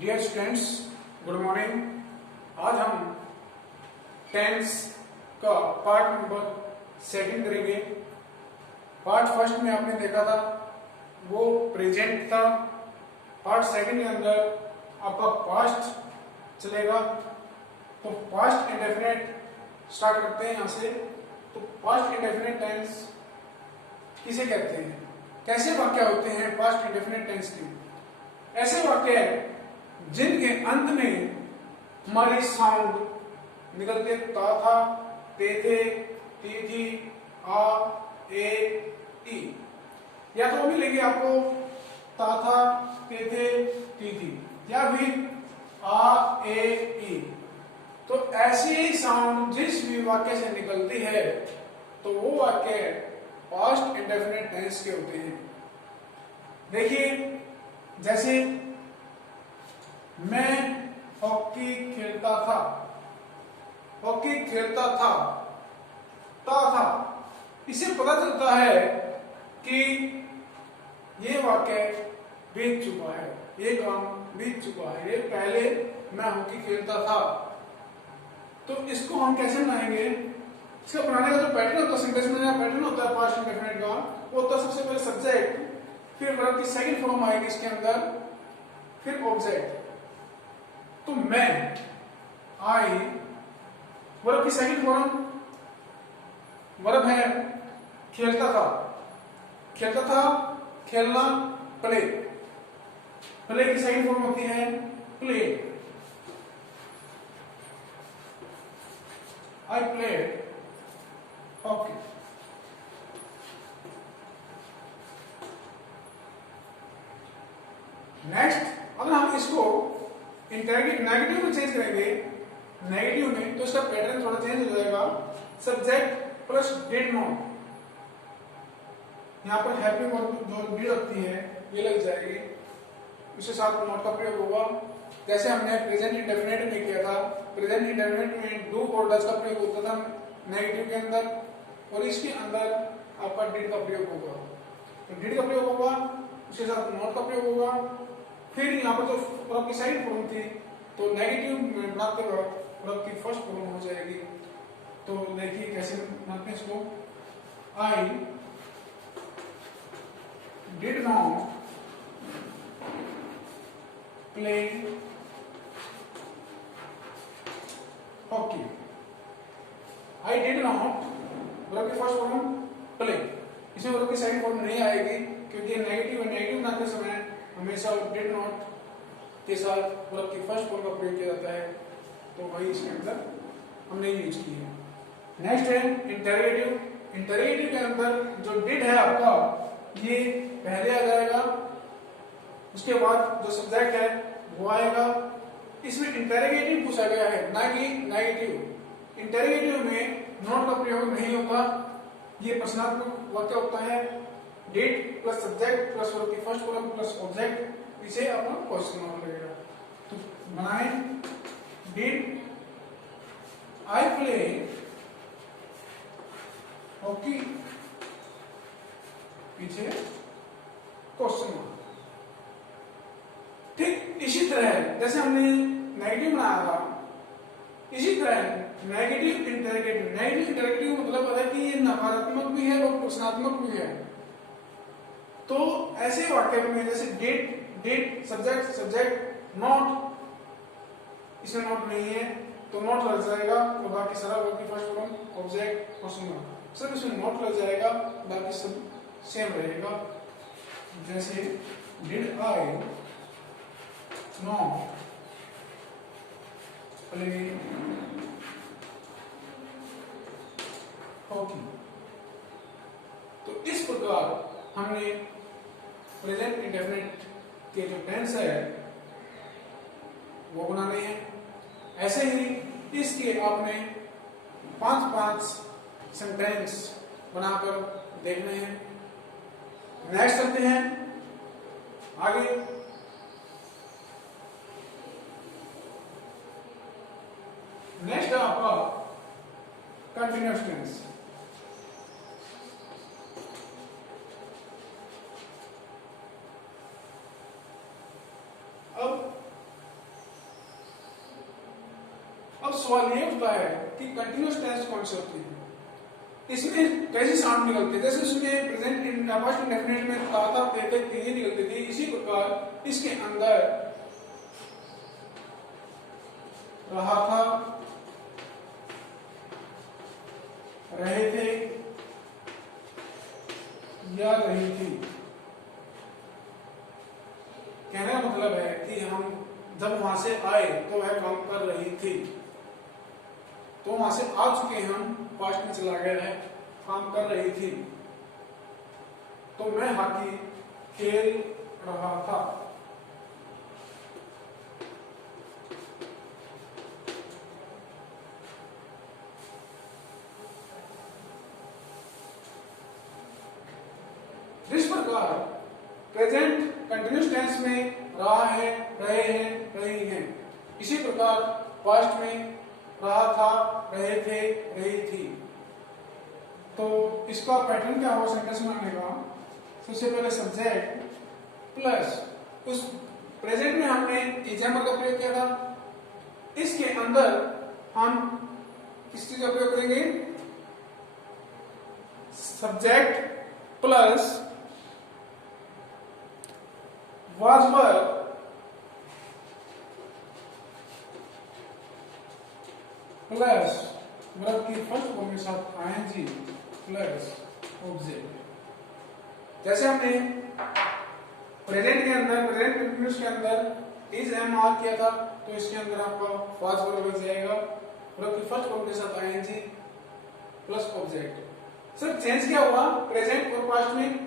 Dear students, good morning. आज हम tense का पार्ट नंबर 2 करेंगे। पार्ट फर्स्ट में आपने देखा था वो प्रेजेंट था। पार्ट सेकंड के अंदर आपका पास्ट चलेगा। तो पास्ट इंडेफिनिट स्टार्ट करते हैं यहां से। तो पास्ट इंडेफिनिट टेंस किसे कहते हैं, कैसे वाक्य होते हैं पास्ट इंडेफिनिट टेंस के? ऐसे वाक्य है जिनके अंत में हमारी साउंड निकलते ता था, ते थे, ती थी, आ, ए, ई। या तो मिलेगी आपको ता था, ते थे, ती थी, या फिर आ, ए, ई। तो ऐसी ही साउंड जिस भी वाक्य से निकलती है तो वो वाक्य पास्ट इंडेफिनिट टेंस के होते हैं। देखिए, जैसे मैं हॉकी खेलता था, हॉकी खेलता था, था। इससे पता चलता है कि ये वाक्य बीत चुका है, ये काम बीत चुका है, ये पहले मैं हॉकी खेलता था। तो इसको हम कैसे बनाएंगे? इसका बनाने का जो पैटर्न होता है, सेंटेंस में पैटर्न होता है पास्ट इंडेफिनिट का, वो होता है सबसे पहले सब्जेक्ट, फिर वर्ब की सेकंड फॉर्म आएगी इसके अंदर, फिर ऑब्जेक्ट। तो मैं, आई, वर्ब की सेकंड फॉर्म, वर्ब है खेलता था, खेलता था, खेलना, प्ले, प्ले की सेकंड फॉर्म होती है play, I played hockey. Next, अगर हम इसको नेगेटिव में चेंज करेंगे, नेगेटिव में, तो इसका पैटर्न थोड़ा चेंज हो जाएगा। सब्जेक्ट प्लस डिड नॉट, यहां पर हेल्पिंग वर्ब जो डिड होती है ये लग जाएगी, उसके साथ नॉट का प्रयोग होगा। जैसे हमने प्रेजेंट इंडेफिनिट में किया था, प्रेजेंट इंडेफिनिट में डू और डज का प्रयोग होता था नेगेटिव के अंदर, और इसके अंदर आपका डिड का प्रयोग होगा। तो डिड का प्रयोग होगा, उसके साथ नॉट का प्रयोग होगा। फिर यहाँ पर जो वर्ब की सेकंड फॉर्म थी, तो नेगेटिव में बनाते वक्त वर्ब की फर्स्ट फॉर्म हो जाएगी। तो देखिए कैसे बनाते हैं इसको। I did not play hockey. I did not, verb की फर्स्ट फॉर्म प्ले, इसमें वर्ब की सेकंड फॉर्म नहीं आएगी क्योंकि नेगेटिव है। नेगेटिव बनाते समय हमेशा डिड नॉट के साथ वर्ब की फर्स्ट फॉर्म का प्रयोग किया जाता है, तो वही इसके अंदर हमने यूज की है। नेक्स्ट है इंटरोगेटिव। इंटरोगेटिव के अंदर जो डिड है आपका, ये पहले आ जाएगा, उसके बाद जो सब्जेक्ट है वो आएगा। इसमें इंटरोगेटिव पूछा गया है, ना कि नेगेटिव। इंटरोगेटिव में नॉट का प्रयोग नहीं होता, ये प्रश्नात्मक वाक्य होता है। Did plus subject plus verb की फर्स्ट फॉर्म प्लस ऑब्जेक्ट, इसे अपना क्वेश्चन मार्क लगेगा। तो बनाएं, डिड आई प्ले हॉकी, पीछे क्वेश्चन मार्क। ठीक इसी तरह जैसे हमने नेगेटिव बनाया था, इसी तरह नेगेटिव इंटरोगेटिव। नेगेटिव इंटरोगेटिव मतलब है कि ये नकारात्मक भी है और प्रश्नात्मक भी है। तो ऐसे वाक्य में जैसे डिड सब्जेक्ट सब्जेक्ट नॉट, इसमें नॉट नहीं है तो नॉट लग जाएगा, और बाकी सारा वर्ब की first form object question mark, सब इसमें नॉट लग जाएगा, बाकी सब सेम रहेगा। जैसे did I not play hockey. तो इस प्रकार हमने प्रेजेंट इंडेफिनिट के जो टेंस है वो बनाने हैं। ऐसे ही इसके आपने 5-5 सेंटेंस बनाकर देखने हैं। नेक्स्ट करते हैं आगे। नेक्स्ट है आपका कंटिन्यूअस टेंस। अब अब सवाल ये उठता है कि कंटिन्यूअस टेंस कौन सी होती है, इसमें कैसे साउंड निकलती है। जैसे इसमें प्रेजेंट फर्स्ट इंडेफिनिट में था पे ये निकलती थी, इसी प्रकार इसके अंदर रहा था, रहे थे या रही थी। कहने का मतलब है कि हम जब वहां से आए तो वह काम कर रही थी, तो वहां से आ चुके हैं हम, पास्ट में चला गया है, काम कर रही थी। तो मैं हॉकी खेल रहा था। इस प्रकार प्रेजेंट कंटिन्यूअस टेंस में रहा है, रहे हैं, रही हैं। इसी प्रकार पास्ट में रहा था, रहे थे, रही थी। तो इसका पैटर्न क्या होगा सेंटेंस बनाने का? सबसे पहले सब्जेक्ट प्लस उस प्रेजेंट में हमने एग्जाम्पल का प्रयोग किया था, इसके अंदर हम किस चीज का प्रयोग करेंगे? Subject plus was were plus verb की फर्स्ट फॉर्म के साथ आईएनजी प्लस ऑब्जेक्ट। जैसे हमने प्रेजेंट के अंदर, प्रेजेंट कंटिन्यूअस के अंदर इज एम आर किया था, तो इसके अंदर आपका वाज वर्ब लग जाएगा, वर्ब की फर्स्ट फॉर्म के साथ ING plus object. Sir change क्या हुआ प्रेजेंट और पास्ट में?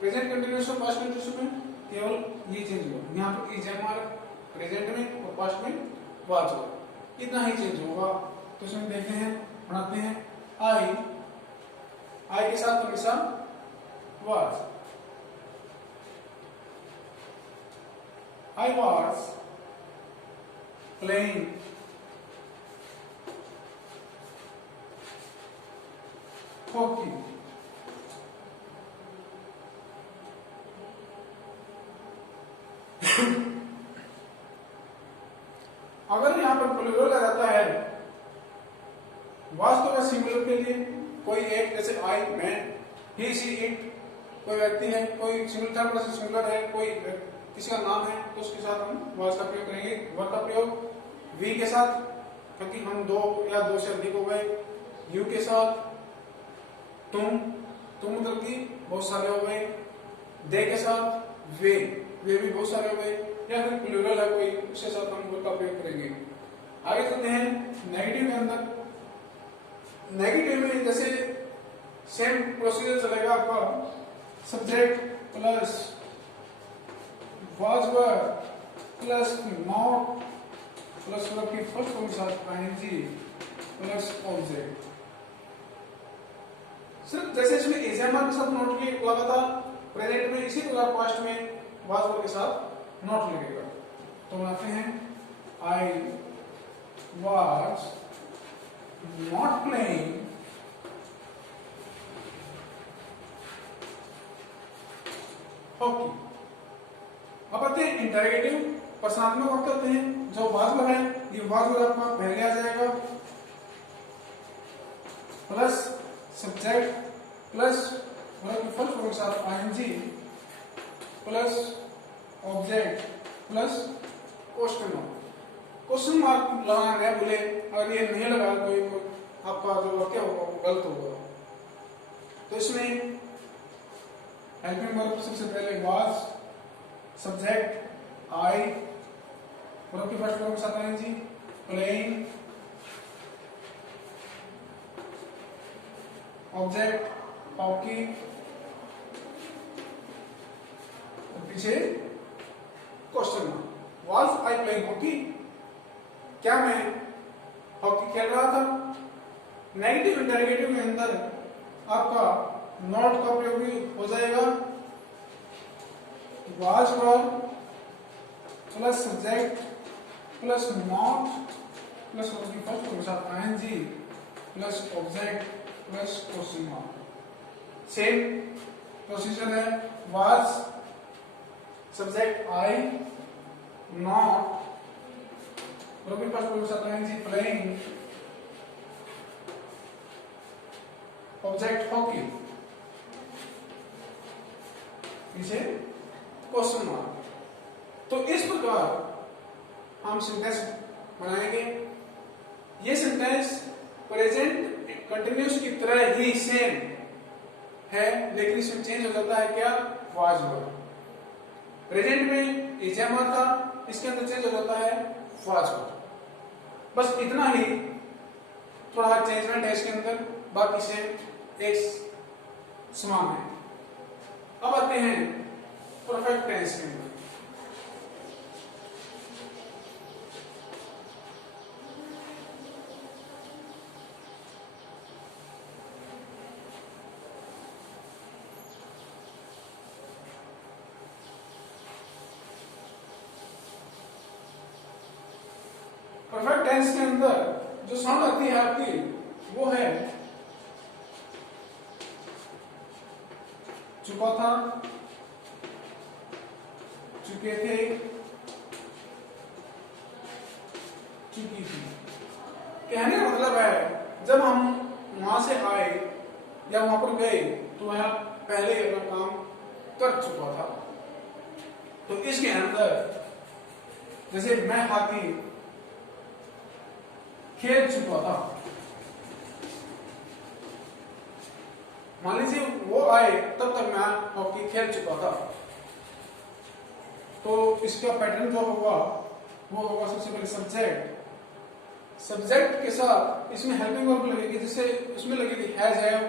प्रेजेंट कंटिन्यूअस और पास्ट कंटिन्यूअस में केवल ये चेंज हुआ, यहाँ पर इज एम आर प्रेजेंट में और पास्ट में वाज वर्ब, इतना ही चेंज होगा। तो इसमें देखते हैं, बनाते हैं। आई के साथ हमेशा was, I was playing hockey. अगर यहां पर प्लूरल आ जाता है, वास्तव में सिंगुलर के लिए कोई एक, जैसे आई, मैं, ही, सी, इट, कोई व्यक्ति है, कोई सिंगुलर थर्ड पर्सन सिंगुलर है, कोई किसी का नाम है, तो उसके साथ हम वाज का प्रयोग करेंगे। वर्ब का प्रयोग वी के साथ, क्योंकि हम दो या दो से अधिक हो गए। यू के साथ तुम मतलब कि बहुत सारे हो गए। दे के साथ वे भी बहुत सारे हो गए। या फिर प्लूरल है कोई, उसके साथ हम वर्ब का प्रयोग करेंगे। आगे चलते हैं नेगेटिव के अंदर। नेगेटिव में जैसे सेम प्रोसीजर चलेगा आपका, subject plus was were plus not plus verb की फर्स्ट फॉर्म के साथ आईएनजी प्लस ऑब्जेक्ट। सिर्फ जैसे इसमें एग्जाम्पल के साथ नॉट की लगा था प्रेजेंट में, इसी प्रकार पास्ट में वाज वर्ब के साथ नॉट लगेगा। तो बनाते हैं I was not playing hockey. अब आते हैं इंटरोगेटिव, प्रश्नात्मक वाक्य होते हैं। जो वाज वर्ब है, ये वाज वर्ब आपका पहले आ जाएगा, प्लस सब्जेक्ट प्लस वर्ब की फर्स्ट फॉर्म के साथ ING plus object plus question mark. Question mark लगाना नहीं भूले, अगर ये नहीं लगा तो आपका जो वाक्य होगा वो गलत होगा। तो इसमें हेल्पिंग वर्ब सबसे पहले वाज, सब्जेक्ट आई, वर्ब की फर्स्ट फॉर्म के साथ आईएनजी, प्लेइंग, ऑब्जेक्ट हॉकी, पीछे question mark. Was I playing hockey, क्या मैं हॉकी खेल रहा था? नेगेटिव इंटरोगेटिव के अंदर आपका नॉट का प्रयोग भी हो जाएगा। Was verb plus subject plus not plus verb की फर्स्ट फॉर्म के साथ ING plus object plus question mark. Same procedure है, was subject I, not group की फर्स्ट प्रेजेंट आता है प्लेइंग ऑब्जेक्ट हॉकी, पीछे क्वेश्चन मार्क। तो इस प्रकार हम सेंटेंस बनाएंगे। ये सेंटेंस प्रेजेंट कंटिन्यूस की तरह ही सेम है, लेकिन इसमें चेंज हो जाता है क्या, वाज वर्ड। प्रेजेंट में इज एम था, इसके अंदर चेंज हो जाता है वाज वर्ड। बस इतना ही थोड़ा चेंजमेंट है इसके अंदर, बाकी सेम एक समान है। अब आते हैं परफेक्ट टेंस के अंदर। परफेक्ट टेंस के अंदर जो साउंड आती है आपकी वो है चुका था, चुके थे, चुकी थी। कहने का मतलब है जब हम वहां से आए या वहां पर गए तो वह पहले अपना काम कर चुका था। तो इसके अंदर जैसे मैं हाथी खेल चुका था, मान लीजिए वो आए तब तक मैं हॉकी खेल चुका था। तो इसका पैटर्न जो होगा वो होगा सबसे पहले सब्जेक्ट, सब्जेक्ट के साथ इसमें हेल्पिंग वर्ब लगेगी, जिससे उसमें लगेगी हैज हैव,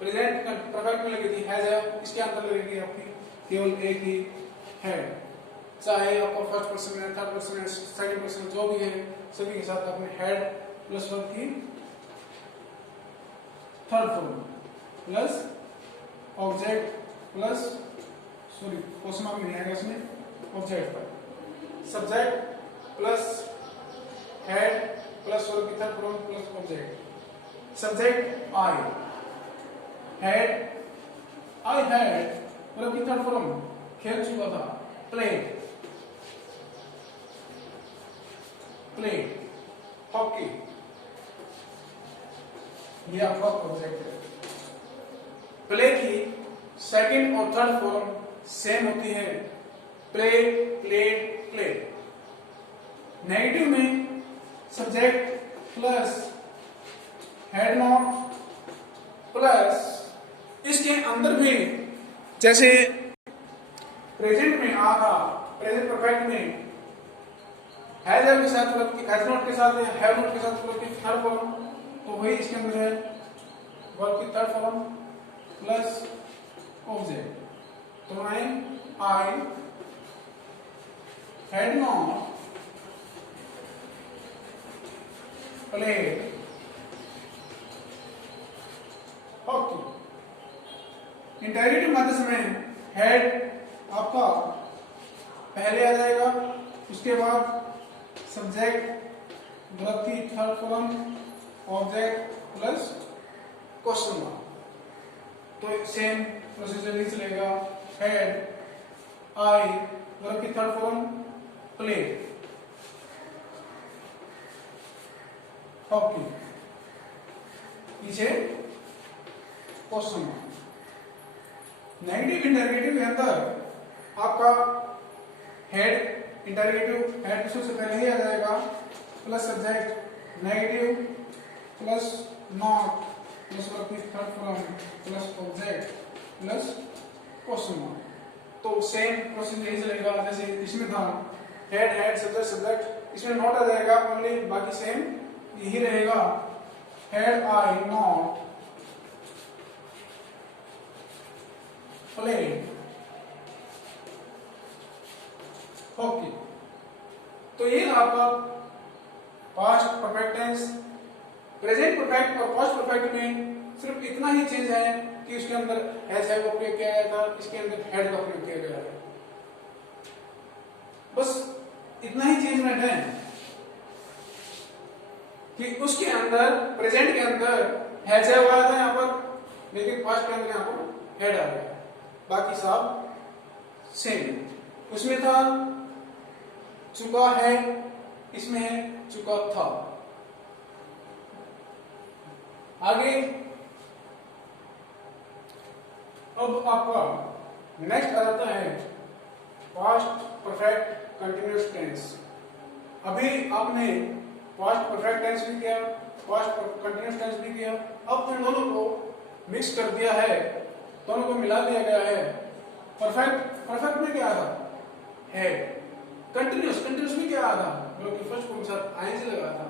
प्रेजेंट परफेक्ट में लगेगी हैज हैव, इसके अंदर लगेगी आपकी केवल एक ही हैड। चाहे आपका फर्स्ट पर्सन है, थर्ड पर्सन है, सेकंड पर्सन जो भी है, सभी के साथ आपने हैड प्लस वर्ब की third form plus object plus question mark नहीं आएगा इसमें, ऑब्जेक्ट पर subject plus had plus verb की third form plus object. Subject I had, I had verb की थर्ड फॉर्म खेल चुका था, प्लेड, प्लेड हॉकी, ये आपका ऑब्जेक्ट है। प्ले की सेकंड और थर्ड फॉर्म सेम होती है, प्ले, प्लेड, प्लेड। नेगेटिव में subject plus head not plus इसके अंदर भी जैसे प्रेजेंट में आ था, प्रेजेंट परफेक्ट में हैज हैव के साथ मतलब हैज नॉट के साथ है, हैव नॉट के साथ मतलब की थर्ड फॉर्म, तो वही इसके अंदर है वर्ब की थर्ड फॉर्म प्लस ऑब्जेक्ट। तो I had not played hockey. Interrogative method में हेड आपका पहले आ जाएगा, उसके बाद सब्जेक्ट वर्ब की third form object plus question mark. तो सेम प्रोसीजर ही चलेगा, हेड आई वर्ब की थर्ड फॉर्म प्ले हॉकी, पीछे क्वेश्चन मार्क। नेगेटिव इंटरगेटिव के अंदर आपका हेड इंटरगेटिव हेड तो सबसे पहले ही आ जाएगा, plus subject negative plus not plus verb की third form plus object plus question mark. तो सेम प्रोसीजर यही चलेगा जैसे इसमें था, हेड हेड सब्जेक्ट सब्जेक्ट, इसमें नॉट आ जाएगा ओनली, बाकी सेम यही रहेगा, had I not played hockey. तो ये आपका past perfect tense. Present perfect और पास्ट परफेक्ट में सिर्फ इतना ही चेंज है कि उसके अंदर हैज हैव का प्रयोग किया गया था, इसके अंदर हैड का प्रयोग किया गया है, बस इतना ही चेंजमेंट है कि उसके अंदर प्रेजेंट के अंदर हैज हैव आया था यहाँ पर, लेकिन पास्ट के अंदर यहाँ पर हैड आ गया, बाकी सब सेम। उसमें था चुका है, इसमें है चुका था। आगे अब आपका नेक्स्ट आ जाता है पास्ट परफेक्ट कंटिन्यूअस टेंस। अभी आपने पास्ट परफेक्ट टेंस भी किया, पास्ट कंटिन्यूअस टेंस भी किया। अब इन दोनों को मिक्स कर दिया है, दोनों को मिला दिया गया है। परफेक्ट में क्या था? है। कंटिन्यूअस में क्या था? जो कि फर्स्ट फॉर्म के साथ आईएनजी लगा था।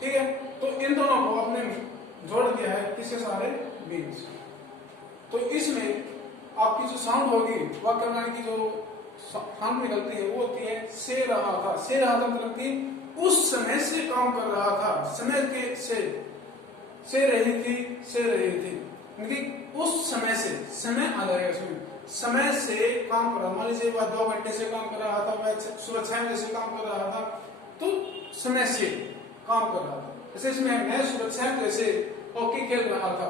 ठीक है, तो इन दोनों को आपने जोड़ दिया है किसके सारे? बीन्स। तो इसमें आपकी जो साउंड होगी, वाक्य बनाने की जो साउंड निकलती है वो होती है से रहा था। से रहा था मतलब कि उस समय से काम कर रहा था, समय के से रही थी, से रही थी, मतलब उस समय से, समय आ जाएगा इसमें, समय से काम कर रहा। मान लीजिए वह 2 घंटे से काम कर रहा था, वह सुबह 6 बजे से काम कर रहा था, तो समय से काम कर रहा था। जैसे इसमें मैं सुबह 6 बजे से हॉकी खेल रहा था,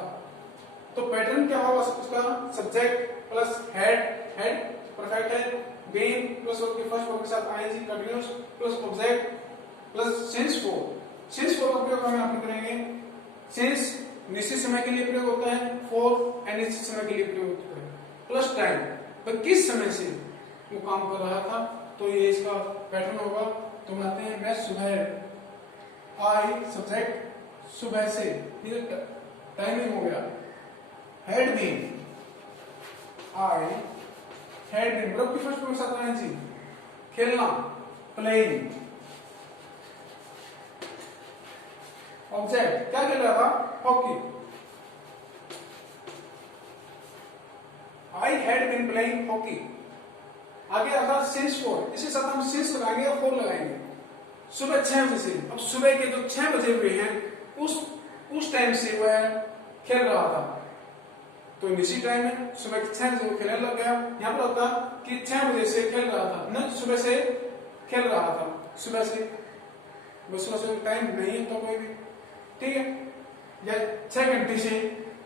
तो पैटर्न क्या होगा उसका? सब्जेक्ट प्लस हेड परफेक्ट है, बीन प्लस उसके फर्स्ट फॉर्म के साथ ING continuous plus object plus since for का उपयोग हम यहाँ पे करेंगे। सेंस निश्चित समय के लिए प्रयोग होता है, फॉर अनिश्चित समय के लिए प्रयोग होता है, प्लस टाइम, तो किस समय से वो काम कर रहा था, तो ये इसका पैटर्न होगा। तो बनाते हैं मैं सुबह, आई सब्जेक्ट सुबह से, ये टाइमिंग हो गया। Had been, I had been, verb की फर्स्ट फॉर्म के साथ आईएनजी, खेलना प्लेइंग, ऑब्जेक्ट क्या खेल रहा था? Hockey. I had been playing hockey. आगे आता सिंस फॉर, इसी साथ हम सिंस लगाएंगे और फॉर लगाएंगे। सुबह 6 बजे से, अब सुबह के जो 6 बजे हुए हैं उस टाइम से वह खेल रहा था, तो इसी टाइम है सुबह के 6 बजे वो खेलने लग गया। यहाँ पर होता कि 6 बजे से खेल रहा था, न सुबह से खेल रहा था, सुबह से टाइम नहीं है तो कोई भी, ठीक है। या 6 घंटे से,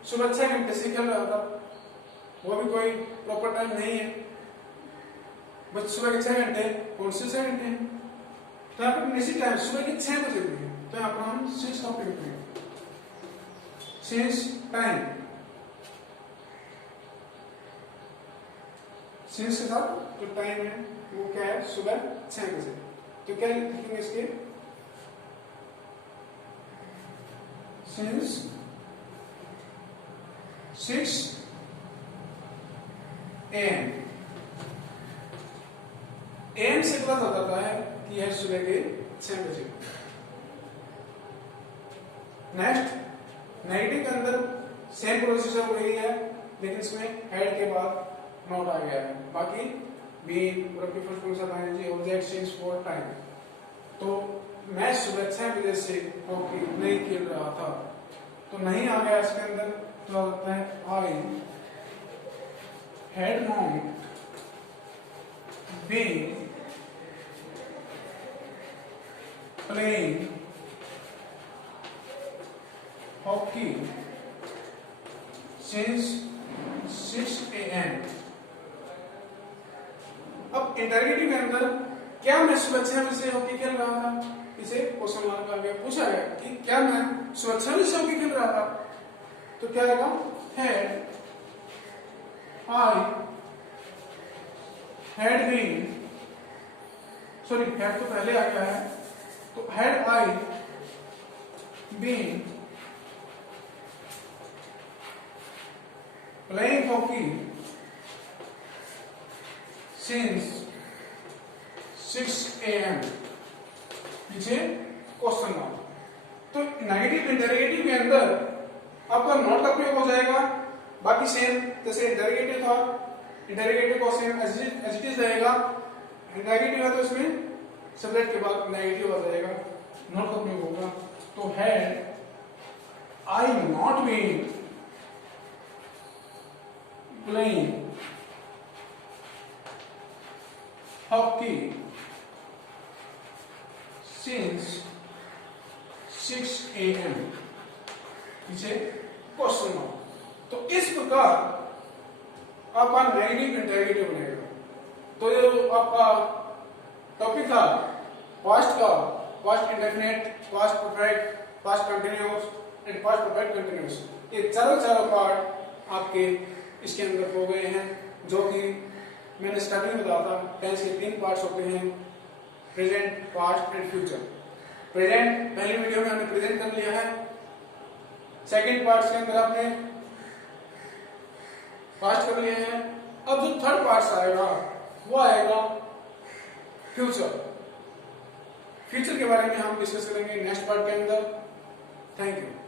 सुबह 6 घंटे से खेल रहा था, वो भी कोई प्रॉपर टाइम नहीं है, बस सुबह के 6 घंटे, कौन से 6 घंटे हैं? तो यहाँ पर इसी टाइम सुबह के 6 बजे हुए हैं, तो यहाँ पर हम सिंस का उपयोग करेंगे। सिंस टाइम, सिंस के साथ जो टाइम है वो क्या है? सुबह 6 बजे। तो क्या लिखेंगे इसके? Since 6 AM। AM से पता चलता है कि यह सुबह के 6 बजे। नेक्स्ट, नेगेटिव के अंदर सेम प्रोसीजर वही है, लेकिन इसमें हेड के बाद नोट आ गया है। बाकी बीन, वर्ब की फर्स्ट फॉर्म के साथ ING, object, since, for, time. तो मैं सुबह 6 बजे से हॉकी नहीं खेल रहा था, तो नहीं आ गया इसके अंदर, तो आता है I had not been playing hockey since 6 AM। अब इंटरोगेटिव के अंदर क्या मैं सुबह 6 बजे से हॉकी खेल रहा था, इसे क्वेश्चन मार्क लगा पूछा है कि क्या मैं सुबह 6 बजे से हॉकी खेल रहा था, तो क्या आएगा? Had I had been, sorry had तो पहले आ गया है, तो had I been playing hockey since 6 AM, पीछे क्वेश्चन मार्क। तो नेगेटिव इंटरोगेटिव के अंदर आपका नॉट का प्रयोग हो जाएगा, बाकी सेम जैसे इंटरोगेटिव था, इंटरोगेटिव को सेम एज इट इज रहेगा। नेगेटिव है तो इसमें सब्जेक्ट के बाद नेगेटिव आ जाएगा, नॉट का प्रयोग होगा। तो had I not been playing hockey since 6 AM, पीछे क्वेश्चन मार्क। तो इस प्रकार आपका नेगेटिव इंटरोगेटिव बनेगा। तो ये आपका टॉपिक था पास्ट का, past indefinite, past perfect, past continuous and past perfect continuous. ये चारों पार्ट आपके इसके अंदर हो गए हैं, जो कि मैंने स्टार्टिंग में बताया था। टेंस के 3 पार्ट्स होते हैं, present, past and future. Present पहली वीडियो में हमने प्रेजेंट कर लिया है, सेकंड पार्ट के अंदर आपने पास्ट कर लिया है। अब जो थर्ड पार्ट आएगा वो आएगा फ्यूचर। फ्यूचर के बारे में हम डिस्कस करेंगे नेक्स्ट पार्ट के अंदर। Thank you.